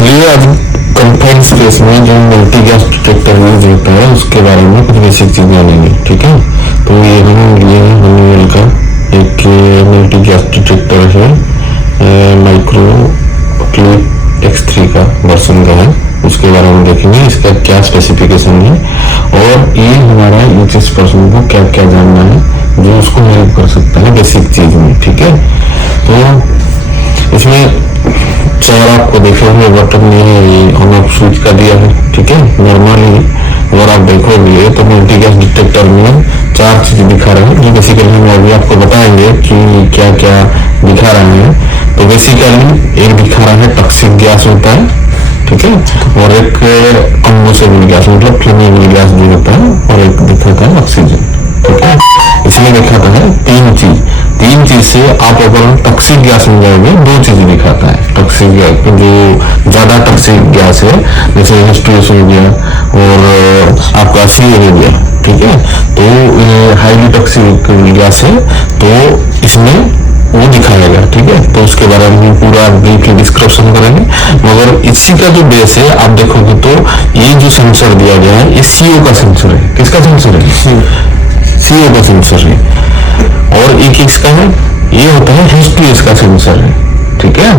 चलिए आज confined space में जो मल्टी गैस डिटेक्टर यूज होता है उसके बारे में कुछ बेसिक चीज जानेंगे, ठीक है। तो ये हम लिए हनीवेल का एक मल्टी गैस डिटेक्टर है, माइक्रो क्लिप X3 का वर्जन का है। उसके बारे में देखेंगे इसका क्या स्पेसिफिकेशन है और ये हमारा यूजेस पर्सन को क्या क्या जानना है जो उसको हेल्प कर सकता है बेसिक चीज में, ठीक है। तो इसमें चार आपको देखोगे बटन में ऑन ऑफ स्विच का दिया है, ठीक है। नॉर्मली अगर आप देखोगे तो मल्टी गैस डिटेक्टर में चार चीज दिखा रहे हैं जो बेसिकली हम अभी आपको बताएंगे कि क्या क्या दिखा रहे हैं। तो बेसिकली एक दिखा रहा है टॉक्सिक गैस होता है, ठीक है, और एक कंबस्टिबल गैस मतलब फ्लेमेबल गैस जो होता है, और एक दिखाता है ऑक्सीजन, ठीक है। इसमें दिखाता है तीन चीज से आप अगर टॉक्सिक गैस में जाओगे दो चीज दिखाता है। टॉक्सिक गैस जो ज्यादा टॉक्सिक गैस है जैसे H2S हो गया और आपका CO हो गया, ठीक है। तो हाईली टॉक्सिक गैस है तो इसमें वो दिखाएगा, ठीक है। तो उसके बारे में पूरा ब्रीफली डिस्क्रिप्शन करेंगे। मगर इसी का जो बेस है आप देखोगे तो ये जो सेंसर दिया गया है ये CO का सेंसर है। किसका सेंसर है? CO का सेंसर है। और एक इसका है ये होता है H2S का सेंसर है, ठीक है।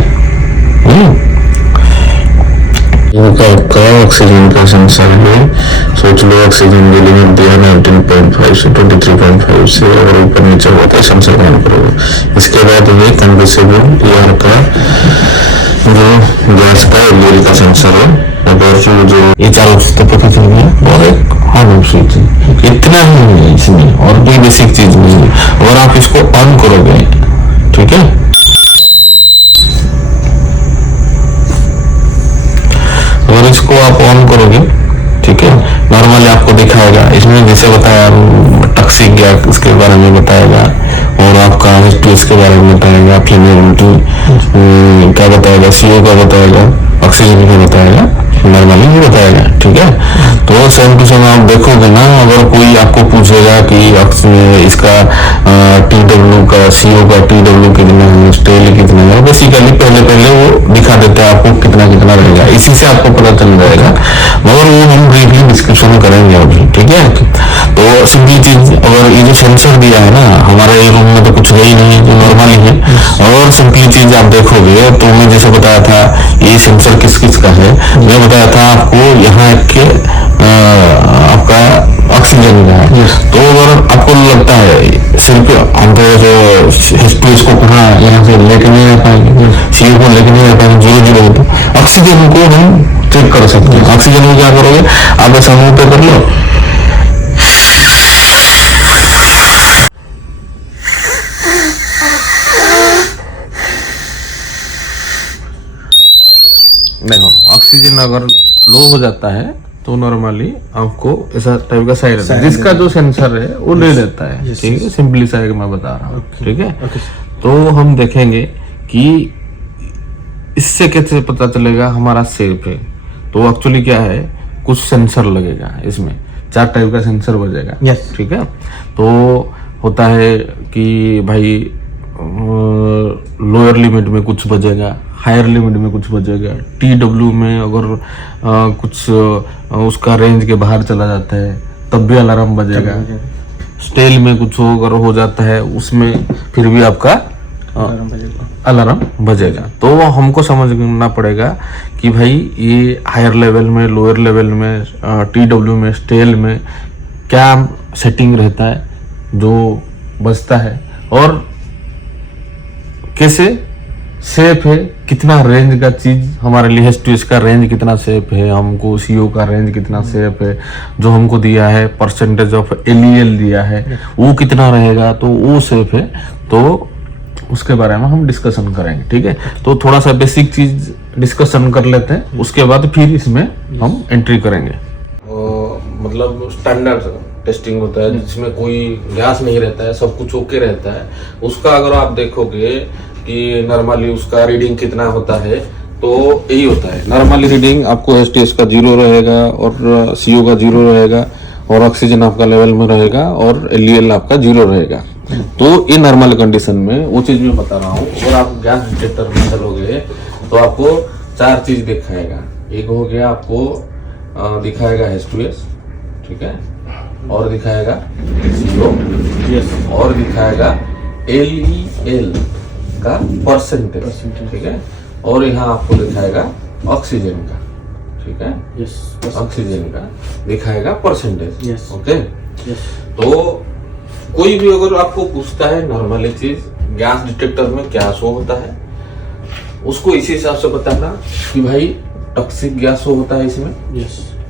इनका ऑक्सीजन का सेंसर है। सोच लो ऑक्सीजन की लिमिट दिया 19.5 से 23.5 से और ऊपर नीचे होता है सेंसर ऑन करोगे। इसके बाद ये कंप्रेसिबल एयर का जो गैस का एल का सेंसर है और जो ये चारों चीजें पता चल गया और एक ऑन ऑफ स्विच है। इतना ही है इसमें और कोई बेसिक चीज नहीं है। और आप इसको ऑन करोगे, ठीक है, और इसको आप ऑन करोगे, ठीक है, नॉर्मली आपको दिखाएगा इसमें जैसे बताया टॉक्सिक गैस इसके बारे में बताएगा और आपका H2S के बारे में बताएगा, फ्लेमेबिलिटी क्या बताएगा, CO का बताएगा, ऑक्सीजन का बताएगा, नॉर्मली भी बताएगा, ठीक है। तो सेम टू सेम आप देखोगे ना, अगर कोई आपको पूछेगा कि इसका TW का CO का TW कितना है, स्टेल कितना है, बेसिकली पहले वो दिखा देता है आपको कितना रहेगा, इसी से आपको पता चल जाएगा। मगर वो हम ब्रीफली डिस्कशन करेंगे अभी, ठीक है। तो सिंपल चीज अगर ये जो सेंसर दिया है ना हमारे रूम में तो कुछ है ही नहीं, जो नॉर्मली है। और सिंपल चीज आप देखोगे तो मैं जैसे बताया था ये सेंसर किस का है, मैं बताया था आपको यहाँ के आपका ऑक्सीजन का है। तो अगर आपको लगता है सिर्फ हम तो H2S को कहाँ यहाँ से लेके नहीं आ पाएंगे, CO को लेके नहीं आ पाएंगे, 0 तो ऑक्सीजन को हम चेक कर सकते हैं। ऑक्सीजन को क्या करोगे आप ऐसा मुंह पे कर लो, देखो ऑक्सीजन अगर लो हो जाता है तो नॉर्मली आपको ऐसा टाइप का साइन रहता है जिसका जो सेंसर है वो ले लेता है, ठीक है। सिंपली सा मैं बता रहा हूँ, ठीक है। तो हम देखेंगे कि इससे कैसे पता चलेगा हमारा सेफ है। तो एक्चुअली क्या है, कुछ सेंसर लगेगा इसमें, 4 टाइप का सेंसर बजेगा, ठीक है। तो होता है कि भाई लोअर लिमिट में कुछ बजेगा, हायर लिमिट में कुछ बजेगा, TW में अगर कुछ उसका रेंज के बाहर चला जाता है तब भी अलार्म बजेगा, स्टेल में कुछ अगर हो जाता है उसमें फिर भी आपका अलार्म बजेगा। तो हमको समझना पड़ेगा कि भाई ये हायर लेवल में, लोअर लेवल में, TW में, स्टेल में क्या सेटिंग रहता है जो बजता है और कैसे सेफ है, कितना रेंज का चीज हमारे लिए H2S का रेंज कितना सेफ है, हमको CO का रेंज कितना सेफ है, जो हमको दिया है परसेंटेज ऑफ LEL दिया है वो कितना रहेगा, तो वो सेफ है। तो उसके बारे में हम डिस्कशन करेंगे, ठीक है। तो थोड़ा सा बेसिक चीज डिस्कशन कर लेते हैं, उसके बाद फिर इसमें हम एंट्री करेंगे। मतलब स्टैंडर्ड टेस्टिंग होता है जिसमें कोई गैस नहीं रहता है, सब कुछ ओके रहता है। उसका अगर आप देखोगे कि नॉर्मली उसका रीडिंग कितना होता है तो यही होता है। नॉर्मली रीडिंग आपको H2S का 0 रहेगा और CO का 0 रहेगा और ऑक्सीजन आपका लेवल में रहेगा और LEL आपका 0 रहेगा। तो ये नॉर्मल कंडीशन में वो चीज मैं बता रहा हूँ। अगर आप गैस डिटेक्टर में चलोगे तो आपको 4 चीज दिखाएगा। एक हो गया आपको दिखाएगा H2S, ठीक है, और दिखाएगा CO, और दिखाएगा LEL का परसेंटेज, ठीक है, और यहाँ आपको दिखाएगा ऑक्सीजन का, ठीक है, ऑक्सीजन का दिखाएगा परसेंटेज। ओके, तो कोई भी अगर आपको पूछता है नॉर्मली चीज गैस डिटेक्टर में क्या शो होता है, उसको इसी हिसाब से बताना कि भाई टॉक्सिक गैस शो होता है इसमें,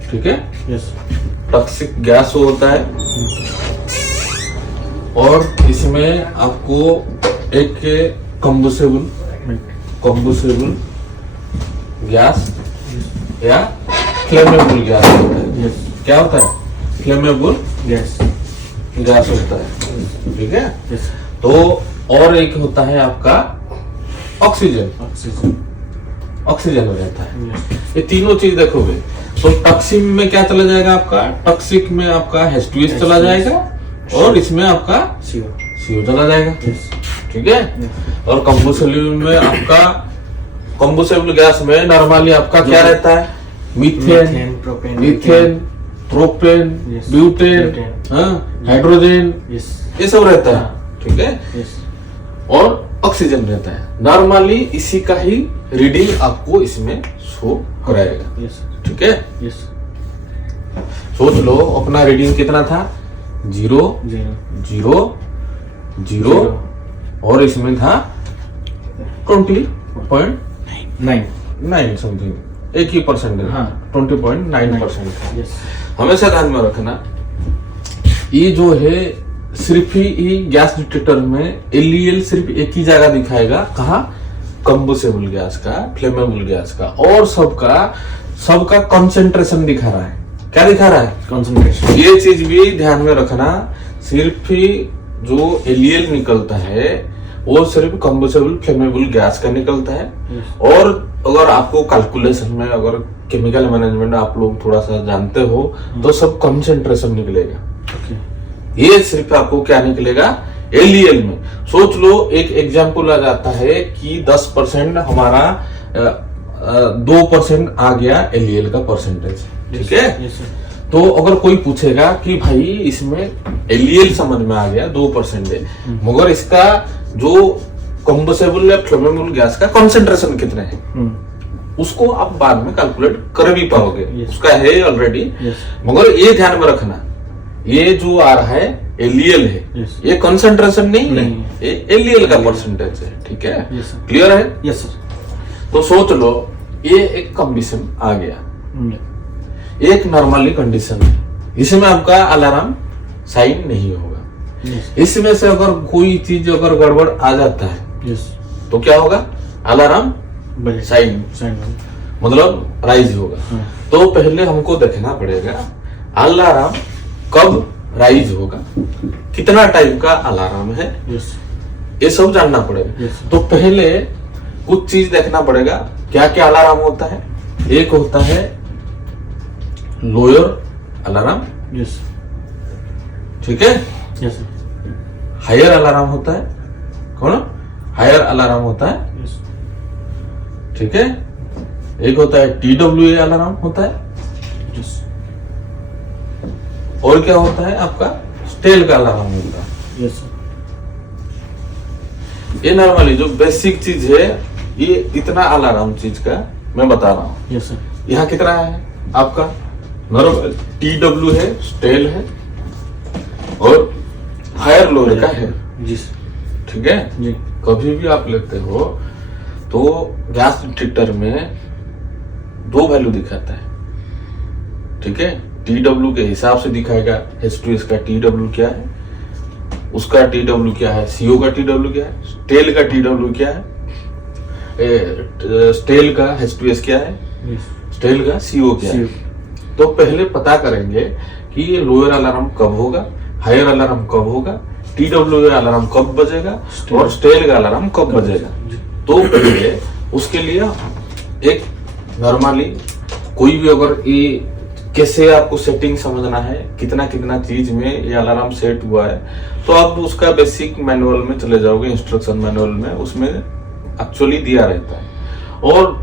ठीक है, टॉक्सिक गैस शो होता है, और इसमें आपको एक कम्बुसेबल गैस या फ्लेमेबल गैस होता है। क्या होता है? फ्लेमेबल गैस होता है, ठीक है। तो और एक होता है आपका ऑक्सीजन हो जाता है। ये तीनों चीज देखोगे तो टॉक्सिक में क्या चला जाएगा आपका, टॉक्सिक में आपका H2S चला जाएगा, और इसमें आपका CO चला जाएगा, ठीक है। और कम्बुसेबल में आपका, कम्बुसेबल गैस में नॉर्मली आपका क्या रहता है, मीथेन, प्रोपेन, ब्यूटेन, हाइड्रोजन, ये सब रहता है, ठीक है, और ऑक्सीजन रहता है। नॉर्मली इसी का ही रीडिंग आपको इसमें शो कराएगा, ठीक है। सोच लो अपना रीडिंग कितना था, 0 0 0 और इसमें था 20.9 समथिंग, एक ही परसेंटेज, 20.9% था। हमेशा ध्यान में रखना, ये जो है सिर्फ ही गैस डिटेक्टर में LEL सिर्फ एक ही जगह दिखाएगा, कहा, कम्बुसेबल गैस का, फ्लेमेबल गैस का, और सबका कंसेंट्रेशन दिखा रहा है। क्या दिखा रहा है? कंसेंट्रेशन। ये चीज भी ध्यान में रखना, सिर्फ ही जो LEL निकलता है वो सिर्फ कम्बुसेबल फ्लेमेबल गैस का निकलता है। और अगर आपको कैलकुलेशन में, अगर केमिकल मैनेजमेंट आप लोग थोड़ा सा जानते हो, तो सब कंसेंट्रेशन निकलेगा। ये सिर्फ आपको क्या निकलेगा, LEL में। सोच लो एक एग्जांपल आ जाता है कि 10% हमारा 2% आ गया LEL का परसेंटेज, ठीक है। तो अगर कोई पूछेगा कि भाई इसमें LEL समझ में आ गया 2% है, मगर इसका जो कम्बुसेबल या फ्लेमेबल गैस का कंसेंट्रेशन कितना है, उसको आप बाद में कैलकुलेट कर भी पाओगे, उसका है ऑलरेडी। मगर ये ध्यान में रखना, ये जो आ रहा है LEL है, ये कंसेंट्रेशन नहीं है, ये LEL का परसेंटेज है, ठीक है। क्लियर है? Yes sir. तो सोच लो ये एक कंडीशन आ गया, एक नॉर्मली कंडीशन है, इसमें आपका अलार्म साइन नहीं होगा। इसमें से अगर कोई चीज अगर गड़बड़ आ जाता है तो क्या होगा, अलार्म साइन मतलब राइज होगा। तो पहले हमको देखना पड़ेगा अलार्म कब राइज होगा, कितना टाइप का अलार्म है, ये सब जानना पड़ेगा। तो पहले कुछ चीज देखना पड़ेगा, क्या क्या अलार्म होता है। एक होता है लोअर अलार्म, ठीक है, हायर अलार्म होता है, कौन, हायर अलार्म होता है, ठीक है। एक होता है TWA अलार्म होता है, और क्या होता है आपका स्टेल का अलार्म होता है। ये नॉर्मली जो बेसिक चीज है, ये इतना अलार्म चीज का मैं बता रहा हूँ। यहाँ कितना है आपका, नॉर्मल TW है, स्टेल है, और हायर लोअर का है, ठीक है जी। कभी भी आप लेते हो तो गैस डिटेक्टर में 2 वैल्यू दिखाता है, ठीक है। TW के हिसाब से दिखाएगा, H2S का TW क्या है, उसका TW क्या है, CO का TW क्या है, स्टेल का TW क्या है, स्टेल का H2S क्या है, स्टेल का CO क्या है। तो पहले पता करेंगे कि ये लोअर अलार्म कब होगा, हायर अलार्म कब होगा, TWA अलार्म कब बजेगा, और स्टेल का अलार्म कब बजेगा। तो पहले उसके लिए एक नॉर्मली कोई भी अगर ये कैसे आपको सेटिंग समझना है, कितना कितना चीज में ये अलार्म सेट हुआ है, तो आप उसका बेसिक मैनुअल में चले जाओगे, इंस्ट्रक्शन मैनुअल में, उसमें एक्चुअली दिया रहता है। और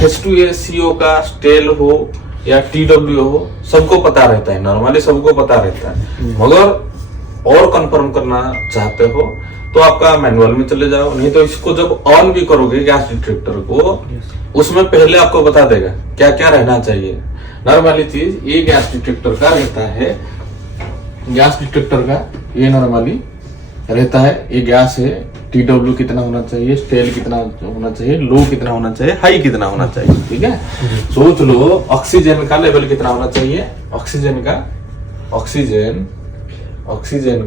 H2SCO का स्टेल हो या TW हो, सबको पता रहता है, नॉर्मली सबको पता रहता है। मगर और कंफर्म करना चाहते हो तो आपका मैनुअल में चले जाओ, नहीं तो इसको जब ऑन भी करोगे गैस डिटेक्टर को, उसमें पहले आपको बता देगा क्या क्या रहना चाहिए। नॉर्मली चीज ये गैस डिटेक्टर का रहता है, गैस डिटेक्टर का ये नॉर्मली रहता है, ये गैस है, TW कितना होना चाहिए, स्टेल कितना होना चाहिए, लो कितना होना चाहिए, हाई कितना होना चाहिए, ठीक है। सोच लो ऑक्सीजन का लेवल कितना होना चाहिए, ऑक्सीजन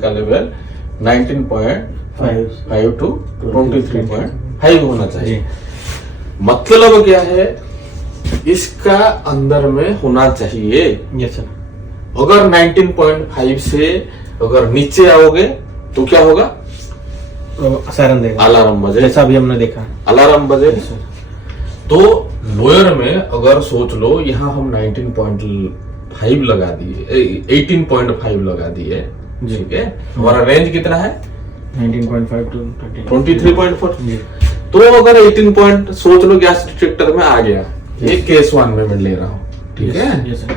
का लेवल 19.5 to 23.5 होना चाहिए। मतलब क्या है, इसका अंदर में होना चाहिए। Yes sir. अगर 19.5 से अगर नीचे आओगे तो क्या होगा, सायरन देगा, अलार्म बजे, जैसा अभी हमने देखा, अलार्म बजे। Yes sir. तो लोअर में अगर सोच लो यहाँ हम 19.5 लगा दिए, 18.5 लगा दिए, ठीक है। हमारा रेंज कितना है 19.5 to 23.4। जी। तो अगर 18 पॉइंट सोच लो गैस डिटेक्टर में आ गया, ये केस 1 में मैं ले रहा हूँ, ठीक है। Yes sir.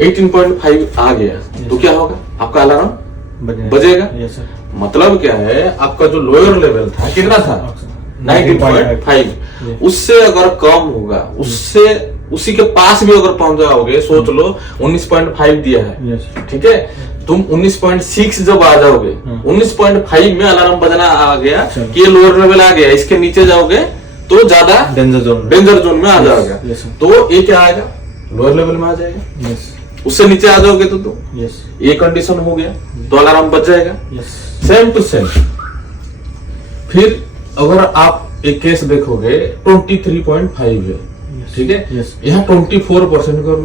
18.5 आ गया तो क्या होगा, आपका अलार्म बजेगा। Yes sir. मतलब क्या है, आपका जो लोअर लेवल था कितना था 19.5, उससे अगर कम होगा, उससे उसी के पास भी अगर पहुंच जाओगे, सोच लो 19.5 दिया है, यस ठीक है, तुम 19.6 जब आ जाओगे, 19.5 में अलार्म बजना आ गया कि ये लोअर लेवल आ गया, इसके नीचे जाओगे तो ज्यादा डेंजर जोन में आ जाओगे, yes, तो ये क्या आएगा, लोअर लेवल में आ जाएगा। यस उससे नीचे आ जाओगे तो यस ये कंडीशन हो गया, तो अलार्म बच जाएगा। यस। Same to same. फिर अगर आप एक केस देखोगे 23.5 है, ठीक है, यस। यहाँ 24% कर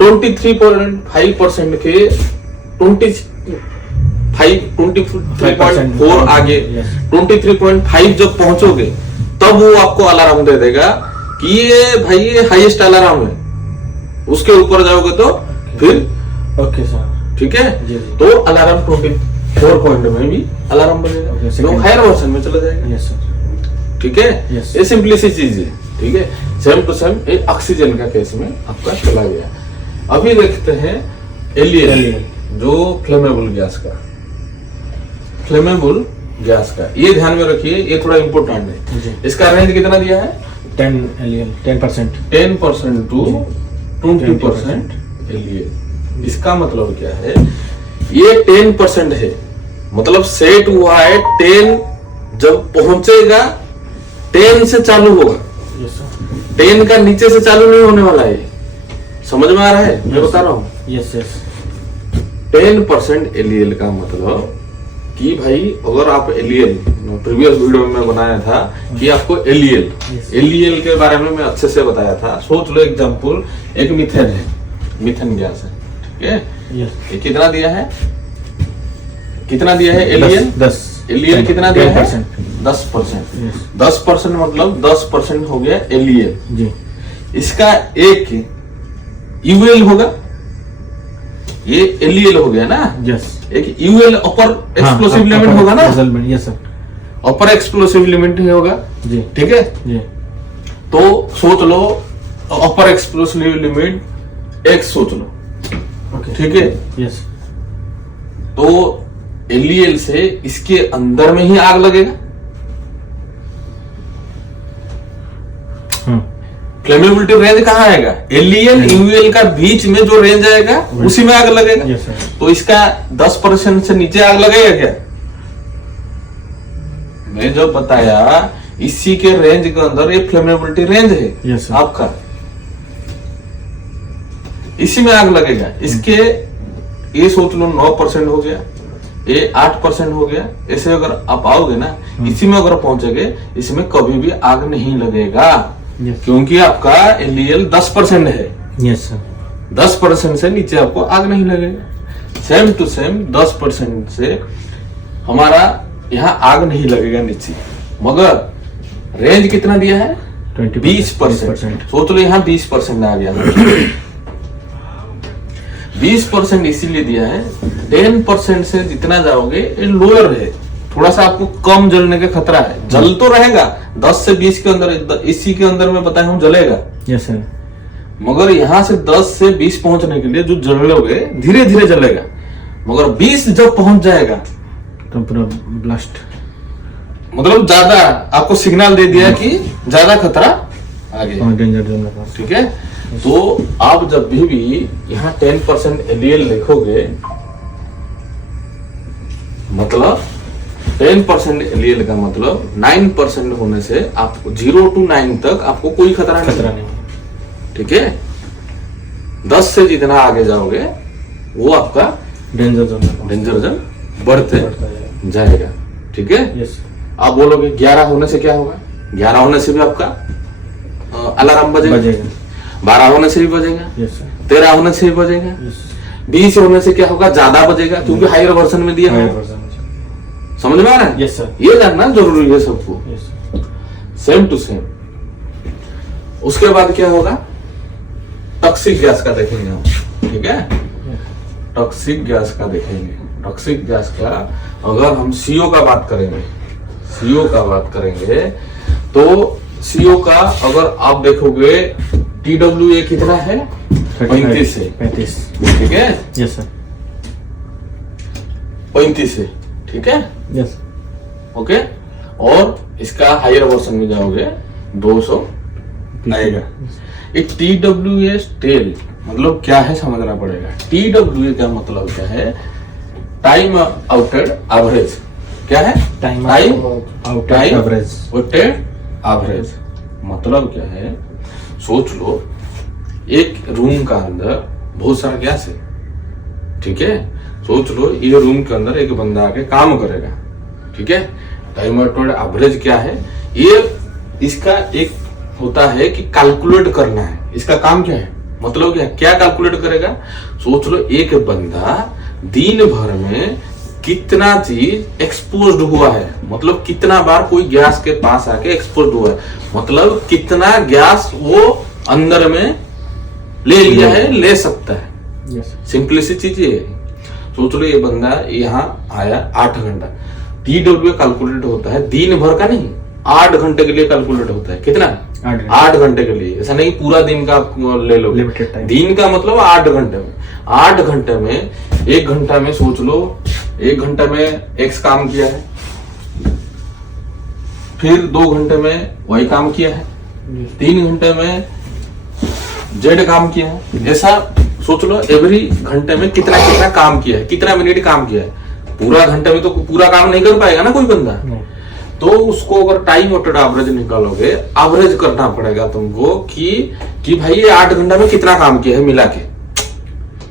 23.5% के 23.4 आगे, 23.5 जब पहुंचोगे तब वो आपको अलार्म दे देगा कि ये भाई ये हाईएस्ट अलार्म है। उसके ऊपर जाओगे तो फिर ओके सर, ठीक है, जी, जी। तो अलार्म 24 पॉइंट में भी अलार्म बजेगा, Okay, तो हायर वर्जन में चला जाएगा, यस सर। ठीक है। Yes. ये सिंपली सी चीज है, ठीक है। सेम टू सेम ये ऑक्सीजन का केस में आपका चला गया। अभी देखते हैं एलियन, जो फ्लेमेबल गैस का, फ्लेमेबल गैस का, ये ध्यान में रखिए, ये थोड़ा इंपॉर्टेंट है। जी। इसका रेंज कितना दिया है 10% 10% टू 20% एलियन। इसका मतलब क्या है, ये 10% है, मतलब सेट हुआ है 10, जब पहुंचेगा 10 से चालू होगा, यस सर। 10 का नीचे से चालू नहीं होने वाला है। समझ में आ रहा है मैं बता रहा हूँ। Yes yes. 10% एलईएल का मतलब कि भाई अगर आप एलईएल, प्रीवियस वीडियो में बनाया था कि आपको एलईएल के बारे में मैं अच्छे से बताया था। सोच लो एग्जांपल, एक मीथेन है, मीथेन गैस है, ठीक है। यस। ये कितना दिया है, कितना दिया है एलईएल? 10। एलईएल कितना दिया है? 10%। 10%। 10% मतलब 10% हो गया एलईएल। जी। इसका एक यूएल होगा, ये एलईएल हो गया ना। यस। एक यूएल अपर एक्सप्लोसिव लिमिट होगा ना, यस सर। अपर एक्सप्लोसिव लिमिट होगा, जी। ठीक है। जी। तो सोच लो अपर एक्सप्लोसिव लिमिट एक्स सोच लो, ओके। ठीक है। यस। तो एलईएल से इसके अंदर में ही आग लगेगा। फ्लेमेबिलिटी रेंज कहाँ आएगा? एलईएल यूएल का बीच में जो रेंज आएगा उसी में आग लगेगा। Yes sir. तो इसका 10% से नीचे आग लगेगा क्या? मैं जो बताया इसी के रेंज के अंदर ये फ्लेमेबिलिटी रेंज है। Yes sir. आपका इसी में आग लगेगा। इसके ये सोच लो 9% हो गया, ये 8% हो गया। ऐसे अगर आप आओगे ना, इसी में अगर पहुंचोगे, इसमें कभी भी आग नहीं लगेगा, क्योंकि आपका एलईएल 10% है। Yes sir. 10% से नीचे आपको आग नहीं लगेगा। सेम टू सेम 10% से हमारा यहाँ आग नहीं लगेगा नीचे, मगर रेंज कितना दिया है? 20%। सोच लो यहाँ 20% आ गया। 20% इसीलिए दिया है, 10% से जितना जाओगे ये लोअर है, थोड़ा सा आपको कम जलने का खतरा है। जल तो रहेगा 10 से 20 के अंदर, इसी के अंदर में बताया हूँ जलेगा, यस सर, मगर यहाँ से 10 से 20 पहुंचने के लिए जो जलोगे धीरे धीरे जलेगा, मगर 20 जब पहुंच जाएगा तो पूरा ब्लास्ट, मतलब ज्यादा आपको सिग्नल दे दिया कि ज्यादा खतरा आगे, डेंजर जोन में पास। ठीक है। तो आप जब भी यहाँ 10% एलईएल लिखोगे, मतलब 10% एलईएल का मतलब 9% होने से आपको 0 to 9 तक आपको कोई खतरा नहीं, ठीक है। 10 से जितना आगे जाओगे वो आपका डेंजर जोन बढ़ते जाएगा, ठीक है। यस, आप बोलोगे 11 होने से क्या होगा, 11 होने से भी आपका अलार्म बजेगा, 12 होने से भी बजेगा, यस सर, 13 होने से भी बजेगा, यस 20 होने से क्या होगा, ज्यादा बजेगा, क्योंकि हायर वर्जन में दिया है। समझ में आ रहा है? यस सर, ये जानना जरूरी है सबको, यस सेम टू सेम। उसके बाद क्या होगा, टॉक्सिक गैस का देखेंगे हम, ठीक है। टॉक्सिक गैस का देखेंगे, टॉक्सिक गैस का अगर हम सीओ का बात करेंगे, सीओ का बात करेंगे तो सीओ का अगर आप देखोगे TWA कितना है, 35 से, 35, ठीक है, यस सर, 35 से, ठीक है, यस, ओके। और इसका हायर वर्जन में जाओगे 200 आएगा। एक TWA टेल मतलब क्या है समझना पड़ेगा। TWA का मतलब क्या है, टाइम आउटेड एवरेज, क्या है, टाइम आउटेड एवरेज मतलब क्या है, सोच लो एक रूम का अंदर बहुत सारा गैस है, ठीक है। सोच लो ये रूम के अंदर एक बंदा आके काम करेगा, ठीक है। टाइम आउटेड एवरेज क्या है, ये इसका एक होता है कि कैलकुलेट करना है, इसका काम क्या है, मतलब क्या कैलकुलेट करेगा। सोच लो एक बंदा दिन भर में कितना चीज एक्सपोज्ड हुआ है, मतलब कितना बार कोई गैस के पास आके एक्सपोज्ड हुआ है, मतलब कितना गैस वो अंदर में ले लिया है, ले सकता है। सिंपलिसिटी चीज ये। सोच लो ये बंदा यहाँ आया 8 घंटा, TWA कैलकुलेट होता है दिन भर का नहीं, 8 घंटे के लिए कैलकुलेट होता है। कितना, 8 घंटे के लिए, ऐसा नहीं पूरा दिन का आप ले लो, दिन का मतलब 8 घंटे में। 8 घंटे में 1 घंटा में सोच लो 1 घंटे में X काम किया है, फिर 2 घंटे में Y काम किया है, 3 घंटे में Z काम किया है। ऐसा सोच लो एवरी घंटे में कितना कितना काम किया है, कितना मिनट काम किया है। पूरा घंटे में तो पूरा काम नहीं कर पाएगा ना कोई बंदा, तो उसको अगर टाइम आउटेड एवरेज निकालोगे, एवरेज करना पड़ेगा तुमको कि भाई ये 8 घंटा में कितना काम किया है मिला के,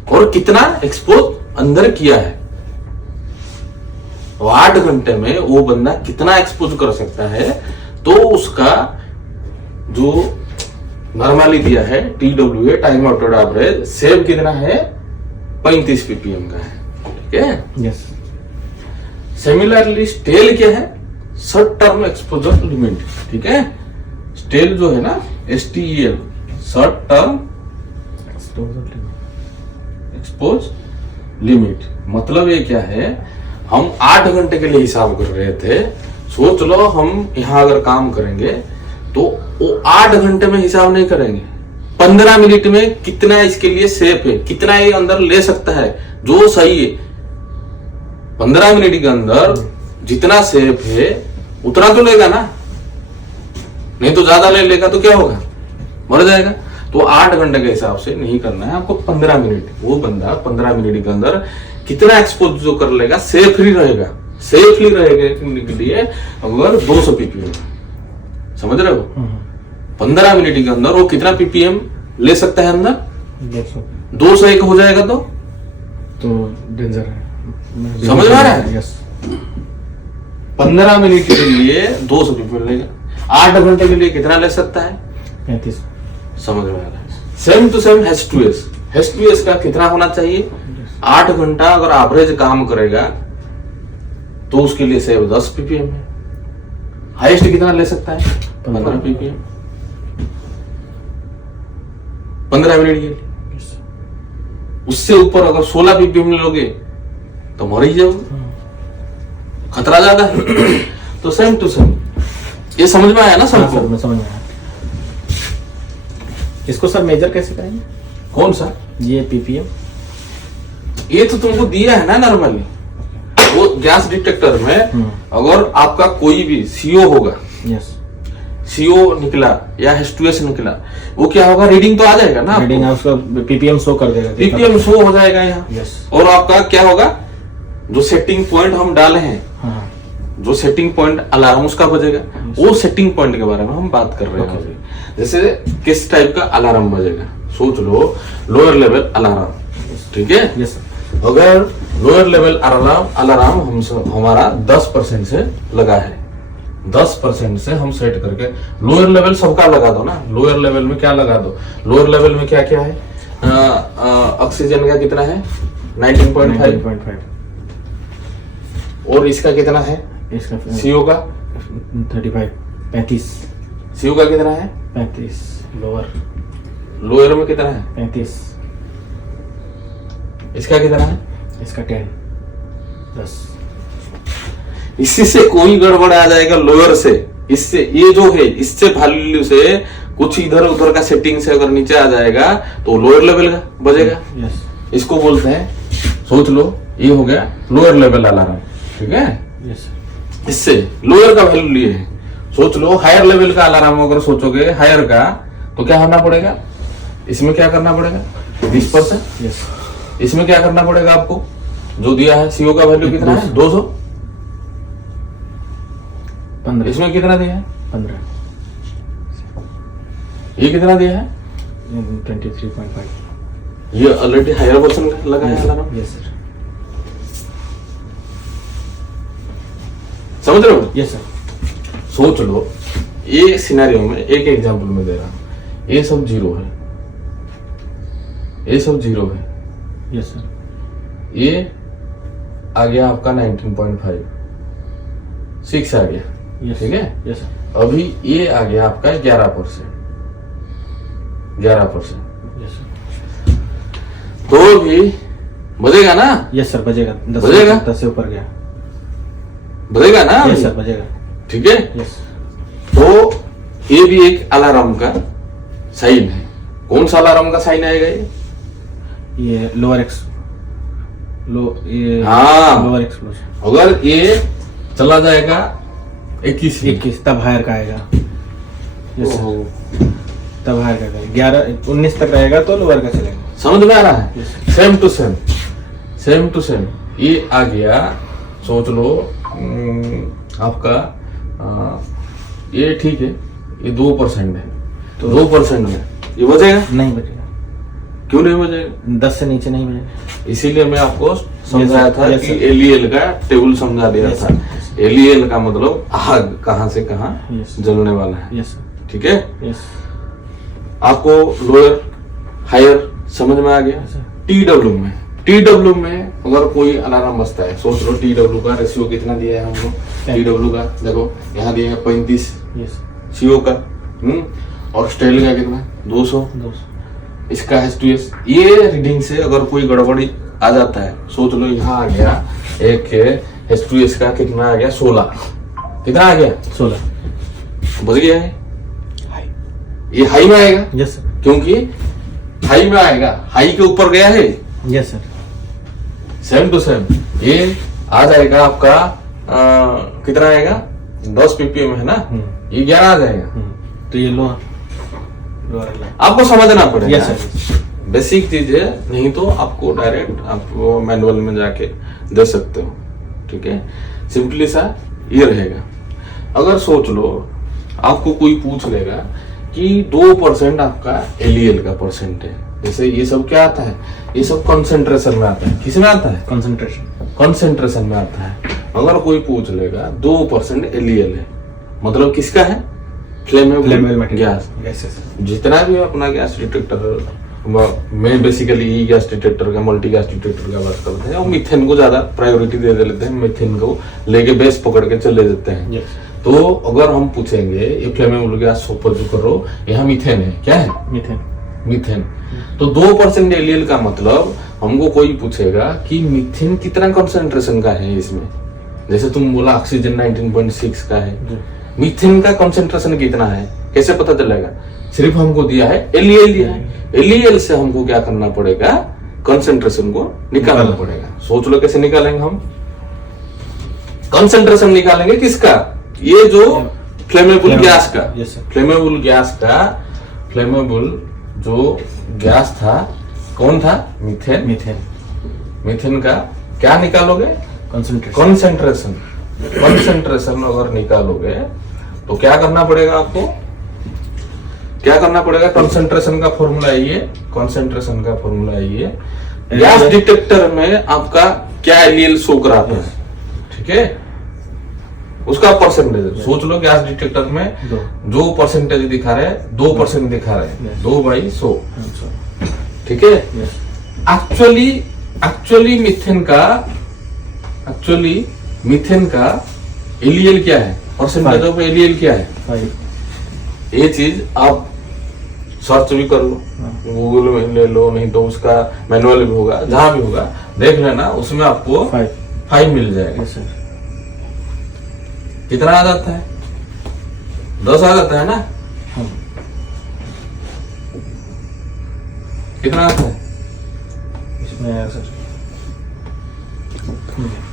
और कितना एक्सपोज अंदर किया है। तो 8 घंटे में वो बंदा कितना एक्सपोज कर सकता है, तो उसका जो नॉर्मली दिया है TWA टाइम आउटेड एवरेज सेव कितना है, 35 ppm का है, ठीक है। यस, सिमिलरली स्टेल क्या है, शॉर्ट टर्म एक्सपोजर लिमिट, ठीक है। स्टेल जो है ना STEL, short term expose limit, मतलब ये क्या है, हम 8 घंटे के लिए हिसाब कर रहे थे। सोच लो हम यहाँ अगर काम करेंगे तो वो 8 घंटे में हिसाब नहीं करेंगे, 15 मिनट में कितना इसके लिए सेफ है, कितना ये अंदर ले सकता है जो सही है। 15 मिनट के अंदर जितना सेफ है उतना तो लेगा ना, नहीं तो ज्यादा ले लेगा तो क्या होगा, मर जाएगा। तो 8 घंटे के हिसाब से नहीं करना है आपको, 15 मिनट। वो बंदा 15 मिनट के अंदर कितना एक्सपोज जो कर लेगा, सेफली रहेगा, सेफली रहेगा के लिए अगर 200 ppm, समझ रहे हो। 15 मिनट के अंदर वो कितना ppm ले सकता है अंदर, 201 हो जाएगा तो डेंजर है, समझ में आ रहा है। यस, 15 मिनट के लिए 200 ppm लेगा, 8 घंटे के लिए कितना ले सकता है, 35, समझ में आ रहा है। सेम टू सेम H2S का कितना होना चाहिए, 8 घंटा अगर एवरेज काम करेगा तो उसके लिए सेव 10 ppm है। हाईएस्ट कितना ले सकता है, 15 ppm, 15 मिनट के लिए। उससे ऊपर अगर 16 ppm लोगे तो मर ही जाओगे, खतरा ज्यादा है। तो सेम टू सेम, ये समझ में आया ना हाँ सर, सबको? मैं समझ में आया। इसको सर मेजर कैसे करेंगे? कौन सा? ये पीपीएम। ये तो तुमको दिया है ना नॉर्मली, वो गैस डिटेक्टर में अगर आपका कोई भी सीओ होगा, यस, सीओ निकला या H2S निकला, वो क्या होगा, रीडिंग तो आ जाएगा ना, रीडिंग है उसका, पीपीएम शो कर देगा। पीपीएम शो हो जाएगा यहाँ। यस। और आपका क्या होगा, जो सेटिंग पॉइंट हम डाले हैं, हाँ, जो सेटिंग पॉइंट अलार्म उसका बजेगा, वो सेटिंग पॉइंट के बारे में हम बात कर रहे हैं अभी। जैसे किस टाइप का अलार्म बजेगा, सोच लो, लोअर लेवल अलार्म, ठीक है। Yes sir. अगर लोअर लेवल अलार्म हम हमारा 10% से लगा है, 10% से हम सेट करके, लोअर लेवल सबका लगा दो ना, लोअर लेवल में क्या लगा दो, लोअर लेवल में क्या क्या है, ऑक्सीजन का कितना है 19.5, 19.5। और इसका कितना है, इसका सीओ का 35। सीओ का कितना है 35। लोअर लोअर में कितना है 35। इसका कितना है, इसका 10। इसी से कोई गड़बड़ आ जाएगा लोअर से, इससे ये जो है इससे वैल्यू से कुछ इधर उधर का सेटिंग से अगर नीचे आ जाएगा तो लोअर लेवल का बजेगा। यस। इसको बोलते हैं, सोच लो ये हो गया लोअर लेवल अलार्म, ठीक है। यस। इससे लोअर का वैल्यू लिए है, सोच लो हायर लेवल का अलार्म अगर सोचोगे हायर का, तो क्या होना पड़ेगा, इसमें क्या करना पड़ेगा 20%, यस। इसमें क्या करना पड़ेगा आपको, जो दिया है सीओ का वैल्यू कितना है 200, 15। इसमें कितना दिया है 15। ये कितना दिया है, 23.5। ये ऑलरेडी हायर वर्जन का लगा है अलार्म, यस सर। समझ रहे हो। Yes sir. सोच लो, ये सिनेरियो में एक एग्जांपल में दे रहा हूं, ये सब जीरो है, ये सब जीरो है, यस सर। ये आ गया आपका 19.5, 6 आ गया, यस। ठीक है। Yes sir. अभी ये आ गया आपका 11%, 11%, यस सर। तो भी बजेगा ना, यस सर, बजेगा। 10 बजेगा? 10 से ऊपर गया। बजेगा ना, यस सर, बजेगा। ठीक है। यस। तो ये भी एक अलार्म का साइन है। कौन सा अलार्म का साइन आएगा ये लोअर ये हाँ। Lower explosion. अगर ये चला जाएगा 21 तब हायर का आएगा। यस सर, तब हायर का आएगा। 11-19 तक रहेगा तो लोअर का चलेगा। समझ में आ रहा है, Yes. Same to same, same to same. ये आ गया, सोच लो आपका ये ठीक है, ये 2% है, तो 2% में ये बजेगा नहीं बजेगा, क्यों नहीं बजेगा, 10 से नीचे नहीं बजेगा। इसीलिए मैं आपको समझाया था Yes, कि sir. एलईएल का टेबल समझा दिया Yes, था। sir. एलईएल का मतलब आग कहां से कहां Yes. जलने वाला है, यस सर। ठीक है। यस। आपको लोअर हायर समझ में आ गया। Yes, sir. टीडब्ल्यू में अगर कोई अलार्म बजता है, सोच लो टीडब्ल्यू का रेशियो कितना दिया है हमको, टीडब्ल्यू का देखो यहाँ दिया है 35 यस। सीओ का, और स्टेल का कितना 200, 200। इसका H2S। ये रीडिंग से अगर कोई गड़बड़ी आ जाता है, सोच लो यहाँ आ गया एक H2S का कितना आ गया 16, कितना आ गया 16। बज गया है, हाई। ये हाई में आएगा, यस सर। क्योंकि हाई में आएगा, हाई के ऊपर गया है। Yes sir. Same to same ये आ जाएगा आपका कितना आएगा 10 ppm है ना, ये 11 आ जाएगा। तो ये लोअर अलार्म। आपको समझना पड़ेगा, यस सर। बेसिक चीज है, नहीं तो आपको डायरेक्ट आप मैनुअल में जाके दे सकते हो, ठीक है। सिंपली सा ये रहेगा। अगर सोच लो आपको कोई पूछ लेगा कि 2% आपका एलईएल का परसेंट है, जैसे ये सब क्या आता है, ये सब कंसंट्रेशन में आता है। किस में आता है, कंसंट्रेशन में आता है। अगर कोई पूछ लेगा 2% एलईएल है, मतलब किसका है, फ्लेमेबल गैस। जितना भी अपना गैस डिटेक्टर, मैं बेसिकली ई गैस डिटेक्टर का, मल्टी गैस डिटेक्टर का बात करते हैं, और मीथेन को ज्यादा प्रायोरिटी दे देते हैं, मीथेन को लेके बेस पकड़ के चले जाते हैं। तो अगर हम पूछेंगे ये फ्लेमेबल गैस सपोज करो यहाँ मीथेन है, क्या है मीथेन, तो 2% एलईएल का मतलब हमको कोई पूछेगा कि मीथेन कितना कंसंट्रेशन का है इसमें, जैसे तुम बोला ऑक्सीजन 19.6 का है, मीथेन का कंसंट्रेशन कितना है कैसे पता चलेगा? सिर्फ हमको दिया है एलईएल दिया है, एलईएल से हमको क्या करना पड़ेगा? कंसंट्रेशन को निकालना पड़ेगा। सोच लो कैसे निकालेंगे हम? कंसंट्रेशन निकालेंगे किसका? ये जो फ्लेमेबल गैस का, फ्लेमेबल गैस का, फ्लेमेबल जो गैस था कौन था? मीथेन। मीथेन का क्या निकालोगे? कंसंट्रेशन। कंसंट्रेशन अगर निकालोगे तो क्या करना पड़ेगा आपको? क्या करना पड़ेगा? कंसंट्रेशन का फॉर्मूला ये, कंसंट्रेशन का फॉर्मूला ये, गैस डिटेक्टर में आपका क्या एलईएल शो कराता है, ठीक है, उसका परसेंटेज सोच लो। गैस डिटेक्टर में जो परसेंटेज दिखा रहे हैं 2% दिखा रहे हैं, 2/100, ठीक है। एक्चुअली मीथेन का एलईएल क्या है? परसेंटेज ऑफ एलईएल क्या है? ये चीज आप सर्च भी कर लो, गूगल में ले लो, नहीं तो उसका मैनुअल भी होगा, जहां भी होगा देख लेना, उसमें आपको 5 मिल जाएगा। कितना आ जाता है? 10 आ जाता है ना? कितना आता है?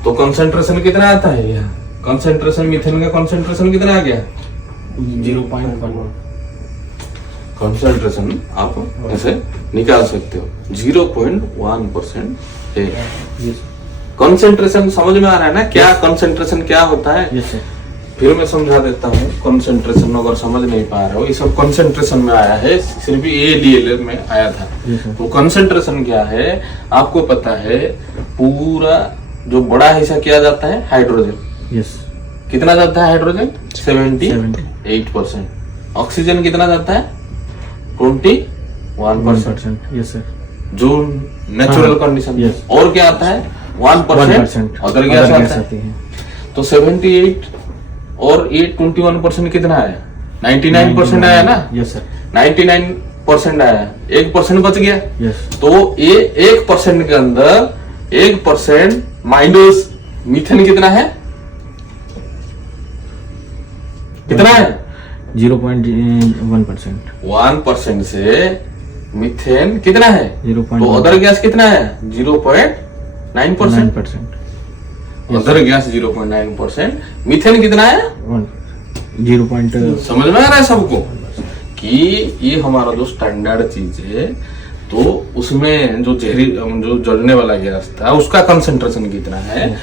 तो कंसंट्रेशन कितना आता है? यहाँ कंसंट्रेशन, मीथेन का कंसंट्रेशन कितना आ गया? 0.11। कंसंट्रेशन आप ऐसे निकाल सकते हो, 0.1% है। कंसंट्रेशन समझ में आ रहा है ना? क्या कंसंट्रेशन क्या होता है? फिर मैं समझा देता हूँ। कंसंट्रेशन अगर समझ नहीं पा रहे हो, ये सब कंसंट्रेशन में आया है, सिर्फ एलईएल में आया था। तो कंसंट्रेशन क्या है आपको पता है? पूरा जो बड़ा हिस्सा किया जाता है हाइड्रोजन। कितना जाता है हाइड्रोजन? 78%। ऑक्सीजन कितना जाता है? 21%। जो नेचुरल कंडीशन। और क्या आता है? 1%। अदर गैस आता है। तो 78 और 21% कितना आया? 99% आया ना? 99% आया, 1% बच गया। तो ये 1% के अंदर 1% माइनस मीथेन कितना है? कितना है? 0.1%। 1% से मीथेन कितना है? 0.1। तो अदर गैस कितना है? 0.9%। अदर गैस 0.9%, मीथेन कितना है? 0. समझ में आ रहा है सबको कि ये हमारा जो स्टैंडर्ड चीज है, तो उसमें जो जो जलने वाला गैस था उसका कंसंट्रेशन कितना है,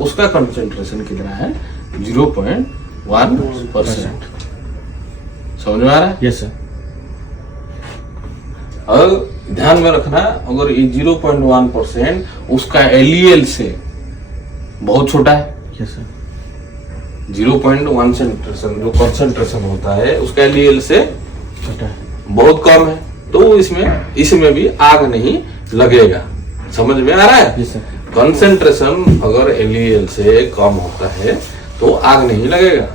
उसका कंसंट्रेशन कितना है? 0.1%। समझ में आ रहा है? Yes sir. और ध्यान में रखना, अगर ये 0.1% उसका एलईएल से बहुत छोटा है। Yes sir. 0.1 जो कंसंट्रेशन होता है उसका एलईएल से छोटा है, बहुत कम है, तो इसमें भी आग नहीं लगेगा। समझ में आ रहा है? Yes sir. कंसंट्रेशन अगर एलईएल से कम होता है तो आग नहीं लगेगा।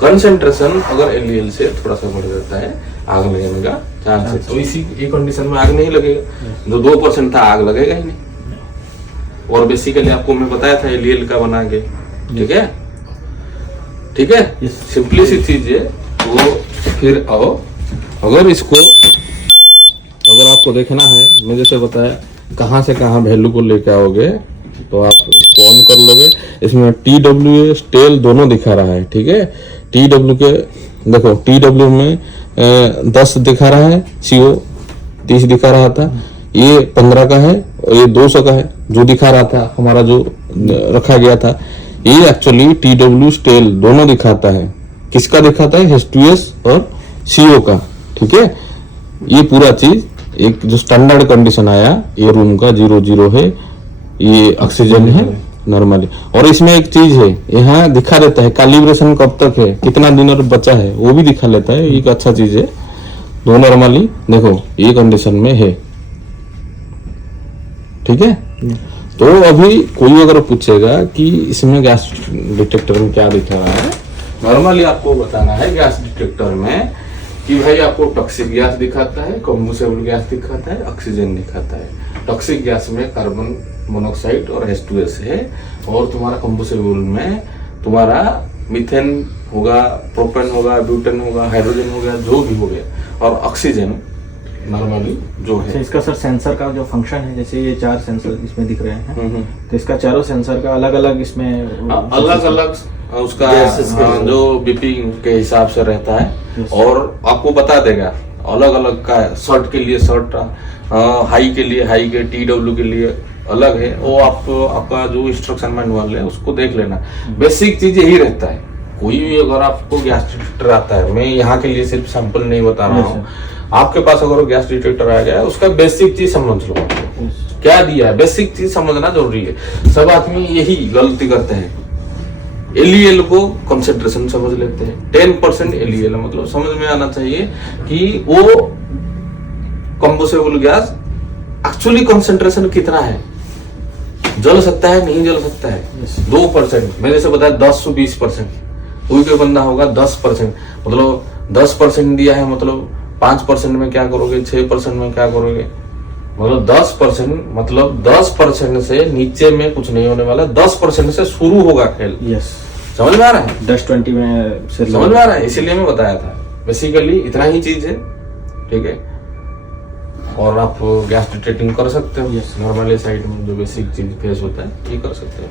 कंसंट्रेशन अगर एलईएल से थोड़ा सा बढ़ जाता है आग लगने का चांस है। तो इसी ये कंडीशन में आग नहीं लगेगा। जो 2% था आग लगेगा ही नहीं। और बेसिकली आपको मैं बताया था एलईएल का बना के, ठीक है? ठीक है, सिंपली सी चीज है। तो फिर आओ, अगर आपको देखना है, मैं जैसे बताया कहाँ से कहाँ वैल्यू को लेके आओगे, तो आप इसको ऑन कर लोगे। इसमें TWA स्टेल दोनों दिखा रहा है, ठीक है? TW के देखो, TW में 10 दिखा रहा है, CO 30 दिखा रहा था, ये 15 का है और ये 200 का है। जो दिखा रहा था हमारा जो रखा गया था, ये एक्चुअली TW स्टेल दोनों दिखाता है। किसका दिखाता है? H2S और CO का, ठीक है? ये पूरा चीज एक जो स्टैंडर्ड कंडीशन आया, ये रूम का 0 है, ये ऑक्सीजन है नॉर्मली। और इसमें एक चीज है, यहाँ दिखा देता है कैलिब्रेशन कब तक है, कितना दिन और बचा है, वो भी दिखा लेता है। एक अच्छा चीज है। दो नॉर्मली देखो ये कंडीशन में है, ठीक है? तो अभी कोई अगर पूछेगा कि इसमें गैस डिटेक्टर में क्या दिखा रहा है, नॉर्मली आपको बताना है गैस डिटेक्टर में कि भाई आपको टॉक्सिक गैस दिखाता है, कम्बुसेबल गैस दिखाता है, ऑक्सीजन दिखाता है। टॉक्सिक गैस में कार्बन मोनोक्साइड और H2S है, और तुम्हारा कंबुसेबल में तुम्हारा मीथेन होगा, प्रोपेन होगा, ब्यूटेन होगा, हाइड्रोजन हो गया, जो भी हो गया, और ऑक्सीजन नॉर्मली जो तो है। इसका सर सेंसर का जो फंक्शन है, जैसे ये 4 सेंसर इसमें दिख रहे हैं, तो इसका चारों सेंसर का अलग अलग इसमें अलग अलग उसका जो बीपी के हिसाब से रहता है, और आपको बता देगा अलग अलग का। शर्ट के लिए शर्ट, हाई के लिए हाई के, TW के लिए अलग है, वो आपका जो इंस्ट्रक्शन मैनुअल है उसको देख लेना। बेसिक चीज यही रहता है। कोई भी अगर आपको गैस डिटेक्टर आता है, मैं यहाँ के लिए सिर्फ सैंपल नहीं बता रहा हूँ, आपके पास अगर गैस डिटेक्टर आ गया, उसका बेसिक चीज समझ लो, क्या दिया है, बेसिक चीज समझना जरूरी है। सब आदमी यही गलती करते हैं, LEL को कंसेंट्रेशन समझ लेते हैं। 10% LEL मतलब समझ में आना चाहिए कि वो कंबुसेबल गैस एक्चुअली कंसेंट्रेशन कितना है, जल सकता है नहीं जल सकता है। 2% मैंने से बताया, 10 से 20%। कोई बंदा होगा 10%, मतलब 10% दिया है, मतलब 5% में क्या करोगे, 6% में क्या करोगे, मतलब 10%, मतलब 10% से नीचे में कुछ नहीं होने वाला। 10% से शुरू होगा खेल। यस, समझ में आ रहा है? 10-20 में से समझ में आ रहा है, इसीलिए मैं बताया था। बेसिकली इतना ही चीज है, ठीक है। और आप गैस डिटेक्टिंग कर सकते हो, नॉर्मली साइड में जो बेसिक चीज फेस होता है ये कर सकते हो।